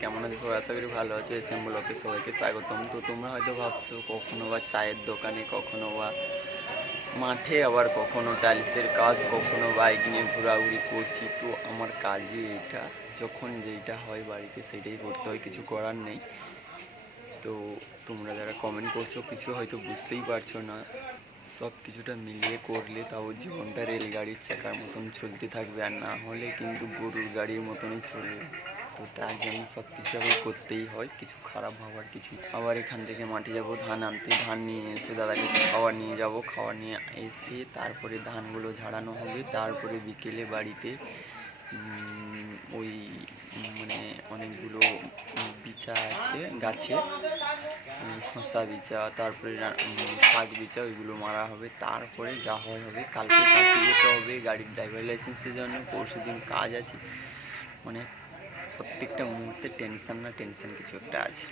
কেমন আছে? সবাই আশা করি ভালো আছো। এস ব্লকে সবাইকে স্বাগতম। তো তোমরা হয়তো ভাবছ, কখনো বা চায়ের দোকানে, কখনো বা মাঠে আবার কখনো টাইলসের কাজ, কখনো বাইক নিয়ে ঘোরাঘুরি করছি। তো আমার কাজই এইটা, যখন যেইটা হয় বাড়িতে সেটাই করতে হয়, কিছু করার নেই। তো তোমরা যারা কমেন্ট করছ, কিছু হয়তো বুঝতেই পারছ না। সব কিছুটা মিলিয়ে করলে তাও জীবনটা রেলগাড়ির চাকার মতন চলতে থাকবে। আর না হলে কিন্তু গরুর গাড়ির মতনই চলবে। তো তার জন্য সব কিছু আবার করতেই হয়। কিছু খারাপ হওয়ার কিছু আবার এখান থেকে মাঠে যাব, ধান আনতে। ধান নিয়ে এসে দাদাকে খাওয়া নিয়ে যাব। খাওয়া নিয়ে এসে তারপরে ধানগুলো ঝাড়ানো হবে। তারপরে বিকেলে বাড়িতে ওই মানে অনেকগুলো বিচা আছে গাছে শসা বিচা তারপরে শাক বিচা ওইগুলো মারা হবে। তারপরে যা হয় হবে। কালকে কাজে যেতে হবে। গাড়ির ড্রাইভার লাইসেন্সের জন্য। পরশু দিন কাজ আছে। মানে প্রত্যেকটা মুহূর্তে টেনশন না টেনশন কিছু একটা আছে।